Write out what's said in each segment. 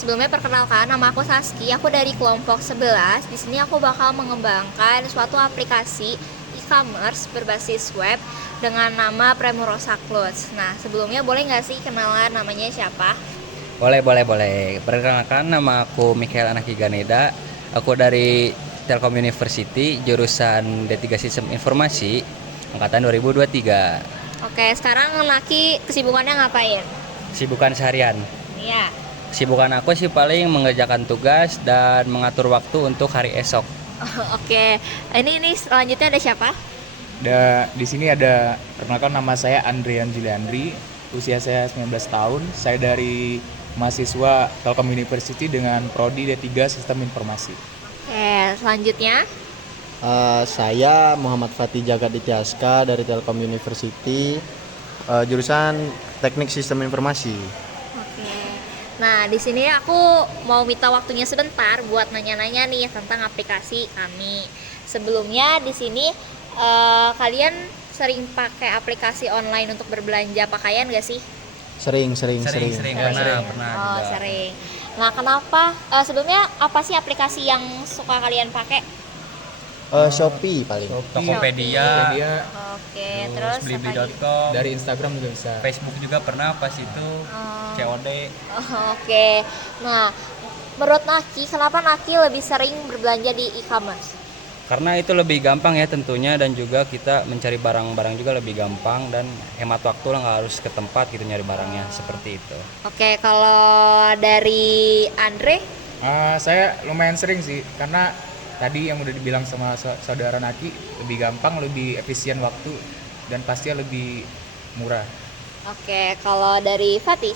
Sebelumnya perkenalkan, nama aku Saski. Aku dari kelompok 11. Di sini aku bakal mengembangkan suatu aplikasi e-commerce berbasis web dengan nama Premurosa Clothes. Nah, sebelumnya boleh nggak sih kenalan namanya siapa? Boleh. Perkenalkan, nama aku Mikael Anaki Ganeda. Aku dari Telkom University, jurusan D3 Sistem Informasi, angkatan 2023. Oke, sekarang laki kesibukannya ngapain? Kesibukan seharian. Iya. Kesibukan aku sih paling mengerjakan tugas dan mengatur waktu untuk hari esok. Oke, ini selanjutnya ada siapa? Di sini ada, perkenalkan nama saya Andrian Juliandri, usia saya 19 tahun. Saya dari mahasiswa Telkom University dengan prodi D3 Sistem Informasi. Oke, selanjutnya. Saya Muhammad Fatih Jagadityaska dari Telkom University, jurusan Teknik Sistem Informasi. Oke. Nah, di sini aku mau minta waktunya sebentar buat nanya-nanya nih tentang aplikasi kami. Sebelumnya di sini kalian sering pakai aplikasi online untuk berbelanja pakaian gak sih? Sering. Pernah Oh, juga. sering. Nah, kenapa? Sebelumnya apa sih aplikasi yang suka kalian pakai? Shopee paling. Tokopedia, Oke, terus apa lagi? blibli.com, Dari Instagram juga bisa. Facebook juga pernah pas itu, COD. Oh, oke. Nah, menurut Naki, kenapa Naki lebih sering berbelanja di e-commerce? Karena itu lebih gampang ya tentunya, dan juga kita mencari barang-barang juga lebih gampang dan hemat waktu lah, nggak harus ke tempat gitu nyari barangnya, seperti itu. Oke, kalau dari Andre, Saya lumayan sering sih, karena tadi yang udah dibilang sama saudara Naki, lebih gampang, lebih efisien waktu, dan pastinya lebih murah. oke, kalau dari Fatih,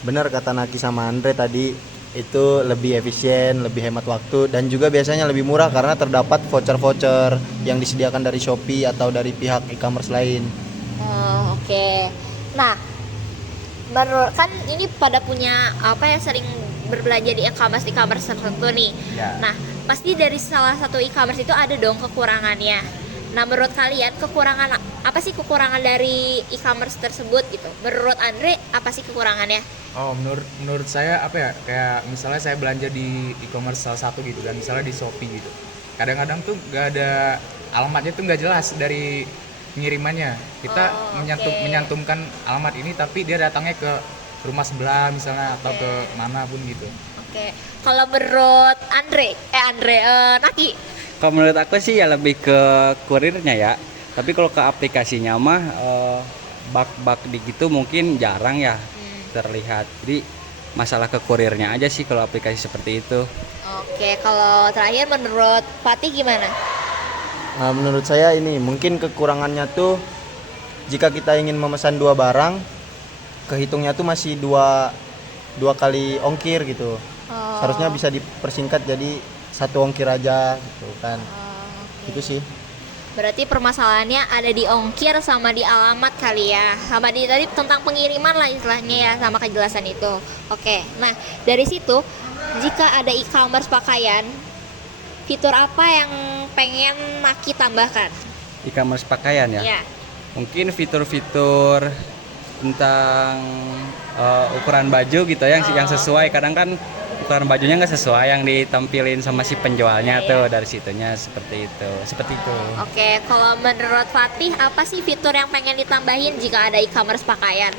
Benar kata Naki sama Andre tadi, itu lebih efisien, lebih hemat waktu, dan juga biasanya lebih murah karena terdapat voucher-voucher yang disediakan dari Shopee atau dari pihak e-commerce lain. oke. Nah, menurut kan ini pada punya apa ya, sering berbelanja di e-commerce tertentu nih. Ya. Nah, pasti dari salah satu e-commerce itu ada dong kekurangannya. Nah, menurut kalian apa sih kekurangan dari e-commerce tersebut gitu? Menurut Andre, apa sih kekurangannya? Oh, menurut saya apa ya? Kayak misalnya saya belanja di e-commerce salah satu gitu, dan misalnya di Shopee gitu. Kadang-kadang tuh nggak ada alamatnya, tuh nggak jelas dari pengirimannya. Kita Oh, oke. menyantumkan alamat ini, tapi dia datangnya ke rumah sebelah misalnya, atau Oke. ke mana pun gitu. Oke. Kalau menurut Naki. Kalau menurut aku sih ya lebih ke kurirnya ya. Tapi kalau ke aplikasinya mah bug-bug di gitu mungkin jarang ya terlihat. Jadi masalah ke kurirnya aja sih kalau aplikasi seperti itu. Oke, kalau terakhir menurut Fatih gimana? Menurut saya ini mungkin kekurangannya tuh, jika kita ingin memesan 2 barang, kehitungnya tuh masih dua kali ongkir gitu. Oh. Seharusnya bisa dipersingkat jadi 1 ongkir aja gitu kan. Oke. Itu sih. Berarti permasalahannya ada di ongkir sama di alamat kali ya. Sama di tadi tentang pengiriman lah istilahnya ya, sama kejelasan itu. Oke. Nah, dari situ jika ada e-commerce pakaian, fitur apa yang pengen Naki tambahkan? E-commerce pakaian ya. Ya. Mungkin fitur-fitur tentang ukuran baju gitu ya, yang sesuai. Kadang kan ukuran bajunya nggak sesuai yang ditampilin sama si penjualnya Iya, tuh, iya. dari situnya seperti itu. Oke, kalau menurut Fatih apa sih fitur yang pengen ditambahin jika ada e-commerce pakaian?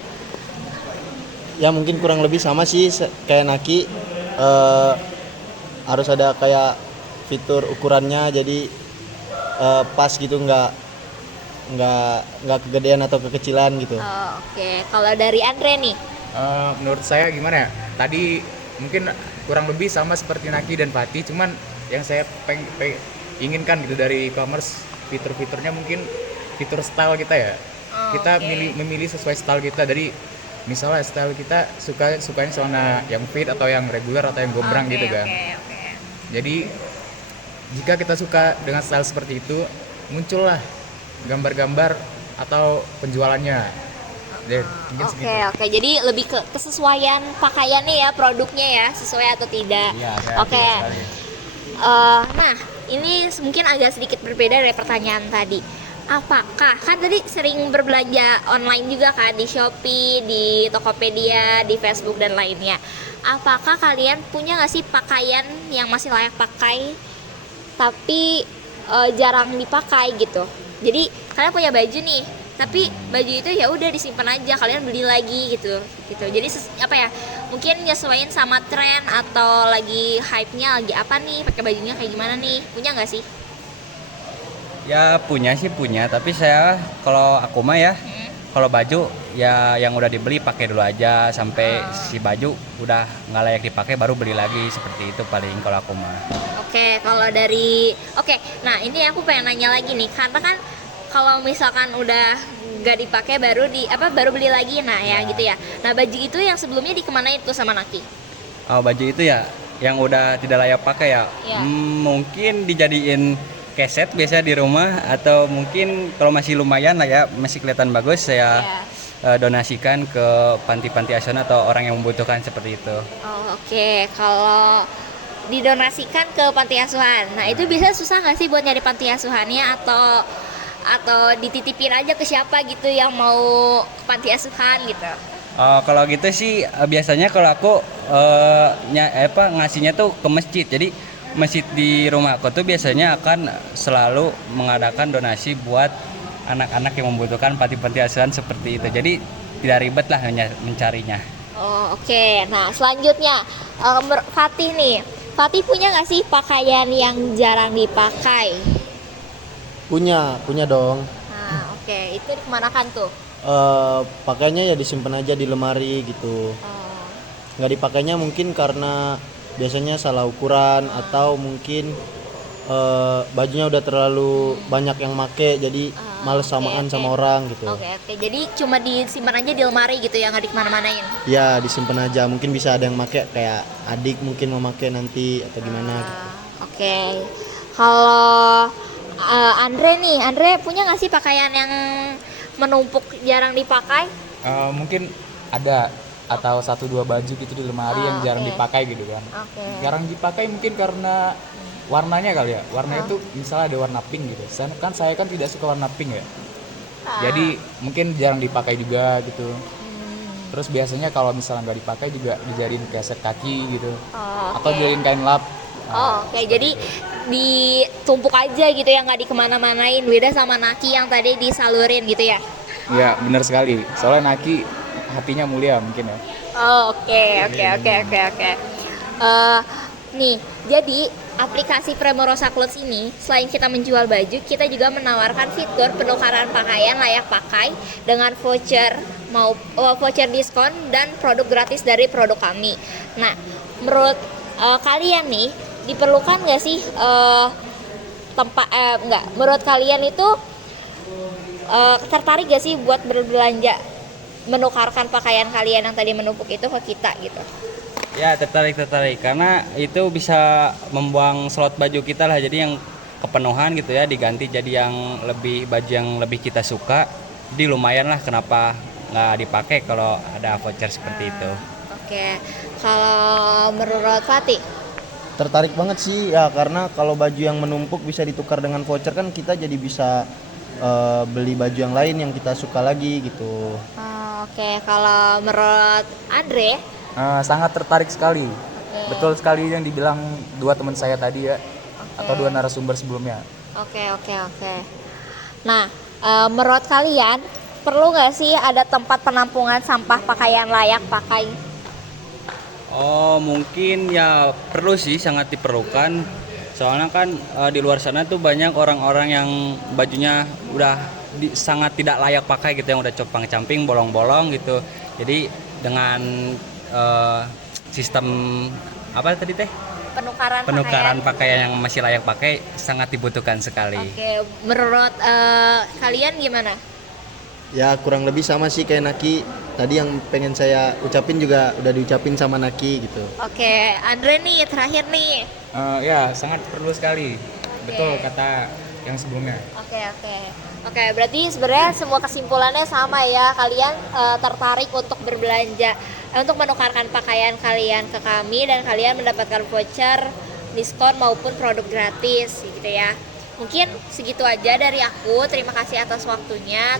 Ya mungkin kurang lebih sama sih kayak Naki, harus ada kayak fitur ukurannya, jadi pas gitu, nggak kegedean atau kekecilan gitu. Oke, kalau dari Andre nih. Menurut saya gimana ya? Tadi mungkin kurang lebih sama seperti Naki dan Fatih, cuman yang saya inginkan gitu dari e-commerce, fitur-fiturnya mungkin fitur style kita ya. Kita Oke. memilih sesuai style kita. Dari misalnya style kita sukanya celana yang fit atau yang reguler atau yang gombrang Oke, gitu kan. oke. Jadi jika kita suka dengan style seperti itu, muncullah gambar-gambar atau penjualannya. Deh, mungkin Oke, segitu. oke. Jadi lebih ke kesesuaian pakaiannya ya, produknya ya, sesuai atau tidak. Iya, Oke. Nah, ini mungkin agak sedikit berbeda dari pertanyaan tadi. apakah kan tadi sering berbelanja online juga kan di Shopee, di Tokopedia, di Facebook dan lainnya. Apakah kalian punya nggak sih pakaian yang masih layak pakai tapi jarang dipakai gitu? Jadi kalian punya baju nih, tapi baju itu ya udah disimpan aja, kalian beli lagi gitu. Jadi apa ya? Mungkin nyesuaiin sama tren atau lagi hype-nya lagi apa nih, pakai bajunya kayak gimana nih? Punya nggak sih? Ya punya sih punya, tapi saya kalau aku mah ya kalau baju ya yang udah dibeli pakai dulu aja sampai si baju udah nggak layak dipakai baru beli lagi, seperti itu paling kalau aku mah. Oke, nah ini aku pengen nanya lagi nih, karena kan kalau misalkan udah nggak dipakai baru beli lagi, nah ya gitu ya. Nah baju itu yang sebelumnya dikemanain tuh sama Naki? Oh, baju itu ya yang udah tidak layak pakai ya, Ya. mungkin dijadiin keset biasa di rumah, atau mungkin kalau masih lumayan lah ya, masih kelihatan bagus, saya donasikan ke panti-panti asuhan atau orang yang membutuhkan, seperti itu. Oh, oke. Kalau didonasikan ke panti asuhan, nah itu bisa susah nggak sih buat nyari panti asuhannya, atau dititipin aja ke siapa gitu yang mau ke panti asuhan gitu? Kalau gitu sih biasanya kalau aku ngasihnya tuh ke masjid. Jadi masjid di rumah aku tuh biasanya akan selalu mengadakan donasi buat anak-anak yang membutuhkan panti-panti asuhan seperti itu. Jadi tidak ribet lah mencarinya. Oh, oke. Nah selanjutnya Fatih nih. Fatih punya nggak sih pakaian yang jarang dipakai? Punya dong. Nah, oke. Itu dikemanakan tuh? Pakainya ya disimpan aja di lemari gitu. Oh. Nggak dipakainya mungkin karena biasanya salah ukuran atau mungkin bajunya udah terlalu banyak yang make, jadi males samaan oke. sama orang gitu. Oke. Jadi cuma disimpan aja di lemari gitu ya, nggak dikemana-manain? Ya disimpan aja, mungkin bisa ada yang make, kayak adik mungkin mau make nanti atau gimana gitu. Oke. Kalau Andre punya nggak sih pakaian yang menumpuk jarang dipakai? Mungkin ada atau 1-2 baju gitu di lemari yang jarang Oke. dipakai gitu kan. Oke. Jarang dipakai mungkin karena warnanya kali ya. Warnanya itu misalnya ada warna pink gitu. Saya kan tidak suka warna pink ya. Jadi mungkin jarang dipakai juga gitu. Terus biasanya kalau misalnya nggak dipakai juga dijadiin keset kaki gitu. Atau dijadiin kain lap. Oke. Jadi ditumpuk aja gitu ya, nggak dikemana-manain. Beda sama Naki yang tadi disalurin gitu ya. Iya, benar sekali. Soalnya Naki hatinya mulia mungkin ya. Oke. Nih, jadi aplikasi Primorosa Clothes ini selain kita menjual baju, kita juga menawarkan fitur penukaran pakaian layak pakai dengan voucher voucher diskon dan produk gratis dari produk kami. Nah, menurut kalian nih diperlukan nggak sih menurut kalian itu tertarik gak sih buat berbelanja, menukarkan pakaian kalian yang tadi menumpuk itu ke kita gitu? Ya tertarik karena itu bisa membuang slot baju kita lah, jadi yang kepenuhan gitu ya diganti jadi yang lebih baju yang lebih kita suka. Jadi lumayan lah, kenapa nggak dipakai kalau ada voucher seperti itu. Oke. Kalau menurut Fatih? Tertarik banget sih ya, karena kalau baju yang menumpuk bisa ditukar dengan voucher kan kita jadi bisa beli baju yang lain yang kita suka lagi gitu. Oke. Kalau menurut Andre? Sangat tertarik sekali. Betul sekali yang dibilang 2 teman saya tadi ya. Atau 2 narasumber sebelumnya. Oke. Nah, menurut kalian perlu nggak sih ada tempat penampungan sampah pakaian layak pakai? Mungkin ya perlu sih, sangat diperlukan. Soalnya kan di luar sana tuh banyak orang-orang yang bajunya udah sangat tidak layak pakai gitu, yang udah copang-camping, bolong-bolong gitu. Jadi dengan sistem apa tadi teh? Penukaran pakaian yang masih layak pakai sangat dibutuhkan sekali. Oke, menurut kalian gimana? Ya kurang lebih sama sih kayak Naki. Tadi yang pengen saya ucapin juga udah diucapin sama Naki gitu. Oke, Andre nih terakhir nih. Ya sangat perlu sekali. Betul kata yang sebelumnya. Oke, berarti sebenarnya semua kesimpulannya sama ya. Kalian tertarik untuk berbelanja, untuk menukarkan pakaian kalian ke kami dan kalian mendapatkan voucher, diskon maupun produk gratis gitu ya. Mungkin segitu aja dari aku. Terima kasih atas waktunya.